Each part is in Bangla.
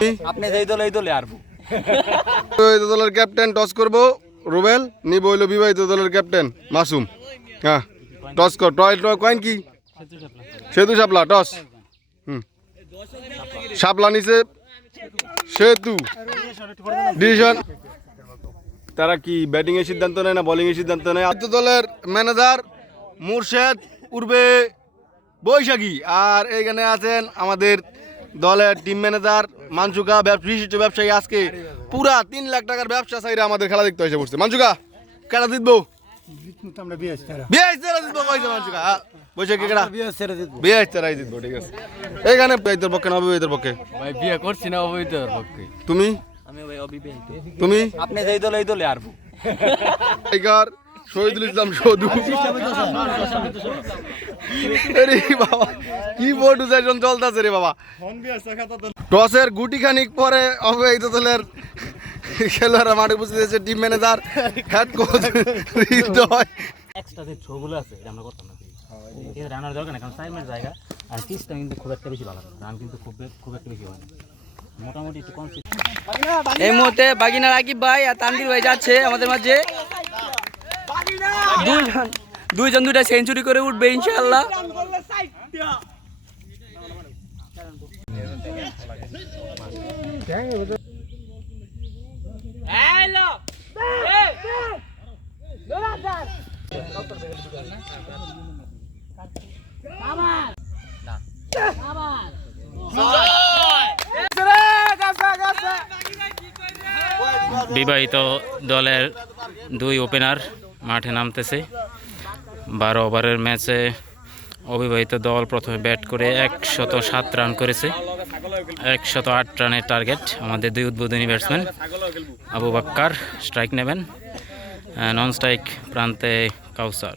এই দলের ক্যাপ্টেন টস করব। রুবেল, নিব হইল বিবাহিত দলের ক্যাপ্টেন মাসুম। হ্যাঁ টস কর। টয় টয় কয়েন কি? সেতু শাপলা টস হুম। শাপলা নিচে সেতু। ডিসিশন। তারা কি ব্যাটিং এর সিদ্ধান্ত নেয় না বোলিং এর সিদ্ধান্ত নেয়? আদ্য দলের ম্যানেজার মুর্শেদ পূর্বে বৈশাখী। আর এইখানে আছেন আমাদের দলের টিম ম্যানেজার মানসুকা বিশিষ্ট ব্যবসায়ী আজকে। পুরা তিন লাখ টাকার ব্যবসা চাইরা আমাদের খেলা দেখতে এসে পড়ছে। মানসুকা কেটা জিতবো? বিয়ে তারা জিতবো কইছে মানসুকা। বৈশাখী কেটা বিয়ে তারাই জিতবো ঠিক আছে। এইখানে পক্ষে না পক্ষে? ভাই করছি না অবৈধ পক্ষে। তুমি? আমি ভাই অবিবাহিত তুমি? আপনি যেই দলে এই দলে আরবো টাইগার শহীদুল ইসলাম সদু। আরে বাবা কি বোর্ড চলতেছে রে বাবা। টসের গুটি খানিক পরে অবিবাহিত দলের খেলোয়াড়রা মাঠে বুঝতে দিয়েছে team manager head coach Hridoy. Extra যে আছে এটা আমরা করতাম না। ঠিক আছে রান্নার দরকার না কারণ সাইমের জায়গা আর পিসটা কিন্তু খুব একটা বেশি ভালো রান কিন্তু খুব খুব একটা বেশি হয় মোটামুটি একটু কনসিস্ট এই মুহূর্তে বাগিনার আকিব ভাই আর তানভীর ভাই যাচ্ছে আমাদের মাঝে। দুইজন দুইজন দুইটা সেঞ্চুরি করে উঠবে ইনশাআল্লাহ। বিবাহিত দলের দুই ওপেনার মাঠে নামতেছে। বারো ওভারের ম্যাচে অবিবাহিত দল প্রথমে ব্যাট করে একশত সাত রান করেছে। একশত আট রানের টার্গেট আমাদের দুই উদ্বোধনী ব্যাটসম্যান আবু বাক্কার স্ট্রাইক নেবেন নন স্ট্রাইক প্রান্তে কাউসার।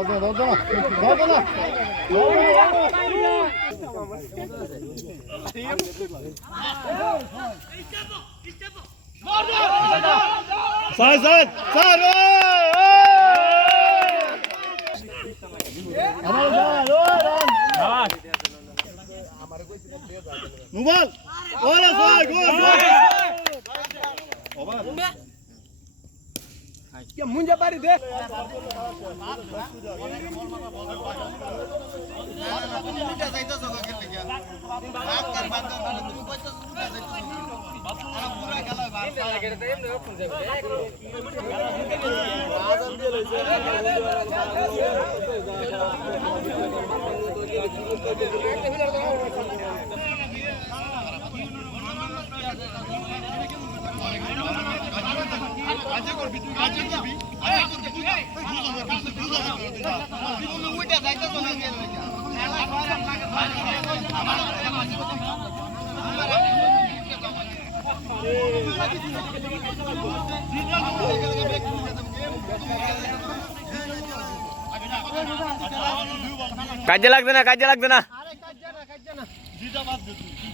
Doldu doldu doldu. Doldu doldu. Doldu doldu. Sağ sağ sağ. Aman lan lan. Yavaş. Numan. Ola sağ gol. કે મુંજે પારી દે Thank you. কাজে লাগবে না কাজে লাগবে না।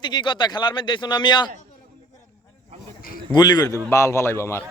তুই কি কথা? খেলার মধ্যে দেখছ না মিয়া। গুলি করে দেবো বাল ফালাইবো আমার।